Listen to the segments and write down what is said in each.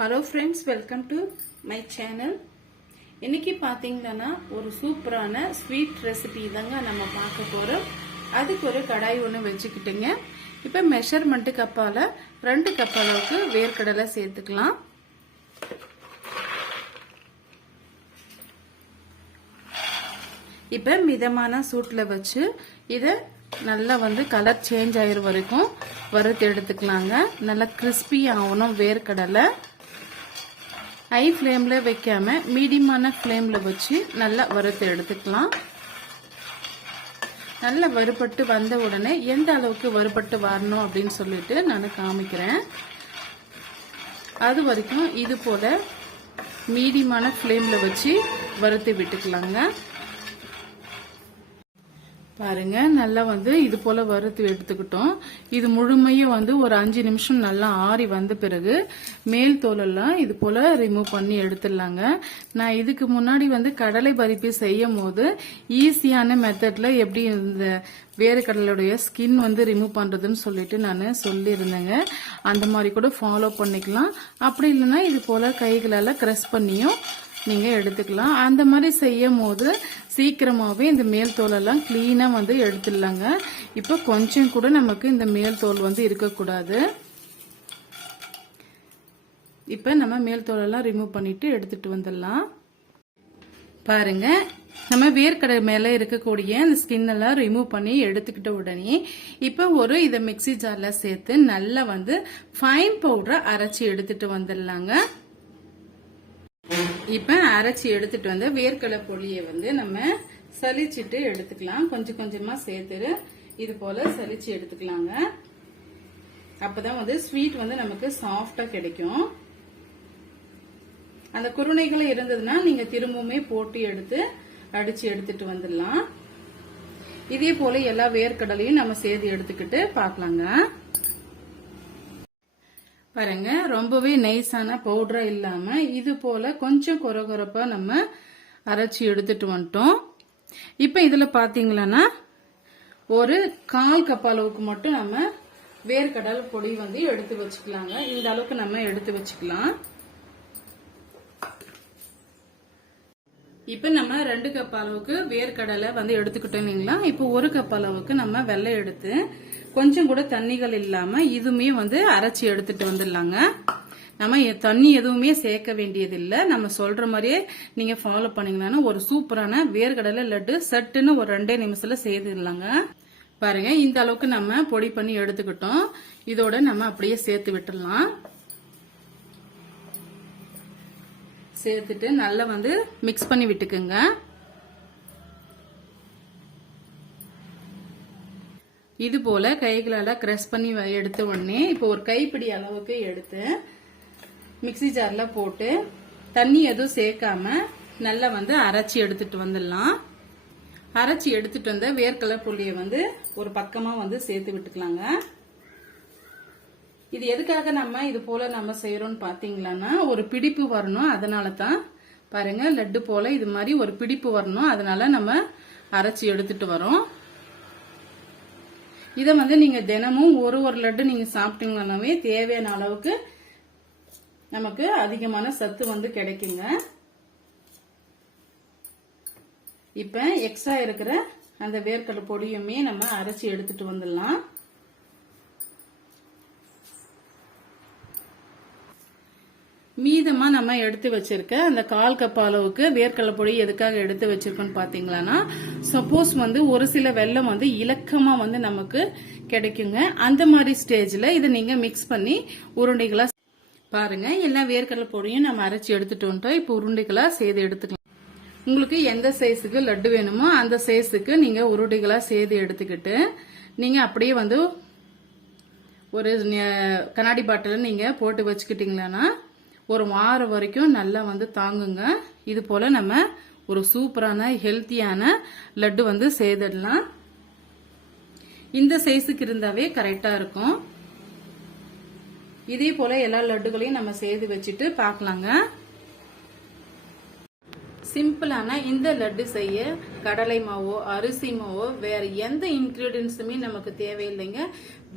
Hello friends, welcome to my channel. இன்னைக்கு பார்த்தீங்கன்னா ஒரு சூப்பரான ஸ்வீட் ரெசிபி தாங்க நம்ம பார்க்க போகிறோம். அதுக்கு ஒரு கடாய் ஒன்று வச்சுக்கிட்டுங்க. இப்போ மெஷர்மெண்ட்டு கப்பால் 2 கப் அளவுக்கு வேர்க்கடலை சேர்த்துக்கலாம். இப்போ மிதமான சூட்டில் வச்சு இதை நல்லா கலர் சேஞ்ச் ஆகிற வரைக்கும் வறுத்து எடுத்துக்கலாங்க. நல்லா கிறிஸ்பி ஆகணும் வேர்க்கடலை. ஹை ஃப்ளேமில் வைக்காம மீடியமான ஃப்ளேமில் வச்சு நல்லா வறுத்து எடுத்துக்கலாம். நல்லா வறுபட்டு வந்த உடனே எந்த அளவுக்கு வறுபட்டு வரணும் அப்படின்னு சொல்லிட்டு நான் காமிக்கிறேன். அது வரைக்கும் இது போல மீடியமான ஃப்ளேமில் வச்சு வறுத்து விட்டுக்கலாங்க. பாருங்க, நல்லா இது போல வறுத்து எடுத்துக்கிட்டோம். இது முழுமையும் ஒரு 5 நிமிஷம் நல்லா ஆறி வந்த பிறகு மேல் தோலெல்லாம் இது போல ரிமூவ் பண்ணி எடுத்துடலாங்க. நான் இதுக்கு முன்னாடி கடலை பருப்பி செய்யும் போது ஈஸியான மெத்தட்ல எப்படி இந்த வேர்க்கடலையுடைய ஸ்கின் ரிமூவ் பண்றதுன்னு சொல்லிட்டு நான் சொல்லியிருந்தேங்க. அந்த மாதிரி கூட ஃபாலோ பண்ணிக்கலாம். அப்படி இல்லைன்னா இது போல கைகளால கிரஷ் பண்ணியும் நீங்க எடுத்துக்கலாம். அந்த மாதிரி செய்யும் போது சீக்கிரமாவே இந்த மேல் தோலெல்லாம் கிளீனா எடுத்துடலாங்க. இப்போ கொஞ்சம் கூட நமக்கு இந்த மேல் தோல் இருக்கக்கூடாது. இப்ப நம்ம மேல் தோலெல்லாம் ரிமூவ் பண்ணிட்டு எடுத்துட்டு வந்துடலாம். பாருங்க, நம்ம வேர்க்கடலை மேல இருக்கக்கூடிய இந்த ஸ்கின் எல்லாம் ரிமூவ் பண்ணி எடுத்துக்கிட்ட உடனே இப்ப இதை மிக்ஸி ஜார்ல சேர்த்து நல்லா ஃபைன் பவுடரை அரைச்சி எடுத்துட்டு வந்துடலாங்க. இப்ப அரைச்சி எடுத்துட்டு வேர்க்கடலை பொடியை நம்ம சலிச்சிட்டு எடுத்துக்கலாம். கொஞ்சம் கொஞ்சமா சேர்த்து இது போல சலிச்சு எடுத்துக்கலாங்க. அப்பதான் ஸ்வீட் நமக்கு சாஃப்டா கிடைக்கும். அந்த குருணைகள் இருந்ததுன்னா நீங்க திரும்பவுமே போட்டு எடுத்து அடிச்சு எடுத்துட்டு வந்துடலாம். இதே போல எல்லா வேர்க்கடலையும் நம்ம சேர்த்து எடுத்துக்கிட்டு பாக்கலாங்க. பாருங்க, ரொம்பவே நைஸான பவுடரா இல்லாம இது போல கொஞ்சம் கொரகொரப்பா நம்ம அரைச்சி எடுத்துட்டு வந்துட்டோம். இப்ப இதுல பாத்தீங்கன்னா ஒரு 1/4 கப் அளவுக்கு மட்டும் நம்ம வேர்க்கடலை பொடி எடுத்து வச்சுக்கலாங்க. இந்த அளவுக்கு நம்ம எடுத்து வச்சுக்கலாம். இப்ப நம்ம 2 கப் அளவுக்கு வேர்க்கடலை எடுத்துக்கிட்டோம் இல்லைங்களா. இப்போ 1 கப் அளவுக்கு நம்ம வெள்ளை எடுத்து கொஞ்சம் கூட தண்ணிகள் இல்லாம இதுவுமே அரைச்சி எடுத்துட்டு வந்துடலாங்க. நம்ம தண்ணி எதுவுமே சேர்க்க வேண்டியது இல்லை. நம்ம சொல்ற மாதிரியே நீங்க ஃபாலோ பண்ணீங்கன்னா ஒரு சூப்பரான வேர்க்கடலை லட்டு சட்டுன்னு ஒரு 2 நிமிஷத்துல செய்திடலாங்க. பாருங்க, இந்த அளவுக்கு நம்ம பொடி பண்ணி எடுத்துக்கிட்டோம். இதோட நம்ம அப்படியே சேர்த்து விட்டுடலாம். சேர்த்துட்டு நல்லா மிக்ஸ் பண்ணி விட்டுக்குங்க. இது போல கைகளால கிரஷ் பண்ணி எடுத்த உடனே இப்போ ஒரு கைப்பிடி அளவுக்கு எடுத்து மிக்ஸி ஜார்ல போட்டு தண்ணி எதுவும் சேர்க்காம நல்லா அரைச்சி எடுத்துட்டு வந்துடலாம். அரைச்சி எடுத்துட்டு வந்த வேர்க்கடலை பொடியை ஒரு பக்கமா சேர்த்து விட்டுக்கலாங்க. இது எதுக்காக நம்ம இது போல நம்ம செய்யறோம்னு பாத்தீங்கன்னா ஒரு பிடிப்பு வரணும். அதனால தான் பாருங்க, லட்டு போல இது மாதிரி ஒரு பிடிப்பு வரணும். அதனால நம்ம அரைச்சி எடுத்துட்டு வரோம். இதை நீங்க தினமும் ஒரு லட்டு நீங்க சாப்பிட்டீங்கன்னாவே தேவையான அளவுக்கு நமக்கு அதிகமான சத்து கிடைக்குங்க. இப்ப எக்ஸ்ட்ரா இருக்கிற அந்த வேர்க்கடலை பொடியுமே நம்ம அரைச்சி எடுத்துட்டு வந்துடலாம். மீதமா நம்ம எடுத்து வச்சிருக்க அந்த 1/4 கப் அளவுக்கு வேர்க்கடலை பொடி எதுக்காக எடுத்து வச்சிருக்கோம்னு பாத்தீங்களா, சப்போஸ் ஒரு சில வெல்லம் இலக்கமா நமக்கு கிடைக்குங்க. அந்த மாதிரி ஸ்டேஜ்ல இதை நீங்க மிக்ஸ் பண்ணி உருண்டைகளா பாருங்க. எல்லா வேர்க்கடலை பொடியும் நம்ம அரைச்சி எடுத்துட்டு வந்துட்டோம். இப்போ உருண்டைகளா செய்து எடுத்துக்கலாம். உங்களுக்கு எந்த சைஸுக்கு லட்டு வேணுமோ அந்த சைஸுக்கு நீங்க உருண்டைகளா செய்து எடுத்துக்கிட்டு நீங்க அப்படியே ஒரு கண்ணாடி பாட்டில் நீங்க போட்டு வச்சுக்கிட்டீங்கன்னா ஒரு வாரம் வரைக்கும் நல்லா தாங்குங்க. இது போல நம்ம ஒரு சூப்பரான ஹெல்த்தியான லட்டு செய்திடலாம். இந்த சைஸுக்கு இருந்தாவே கரெக்டா இருக்கும். இதே போல எல்லா லட்டுகளையும் நம்ம செய்து வச்சுட்டு பார்க்கலாங்க. சிம்பிளான இந்த லட்டு செய்ய கடலை மாவோ அரிசி மாவோ வேற எந்த இன்கிரீடியன்ஸுமே நமக்கு தேவையில்லைங்க.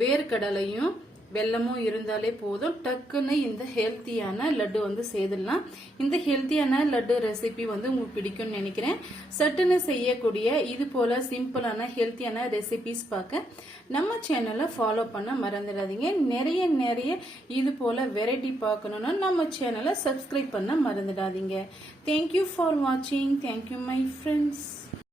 வேர்க்கடலையும் வெல்லமும் இருந்தாலே போதும், டக்குன்னு இந்த ஹெல்த்தியான லட்டு வந்து செய்திடலாம். இந்த ஹெல்த்தியான லட்டு ரெசிபி வந்து உங்களுக்கு பிடிக்கும்னு நினைக்கிறேன். சட்டுன்னு செய்யக்கூடிய இது போல சிம்பிளான ஹெல்த்தியான ரெசிபிஸ் பார்க்க நம்ம சேனலை ஃபாலோ பண்ண மறந்துடாதீங்க. நிறைய இது போல வெரைட்டி பார்க்கணும்னா நம்ம சேனலை சப்ஸ்கிரைப் பண்ண மறந்துடாதீங்க. தேங்க்யூ ஃபார் வாட்சிங். Thank you my friends.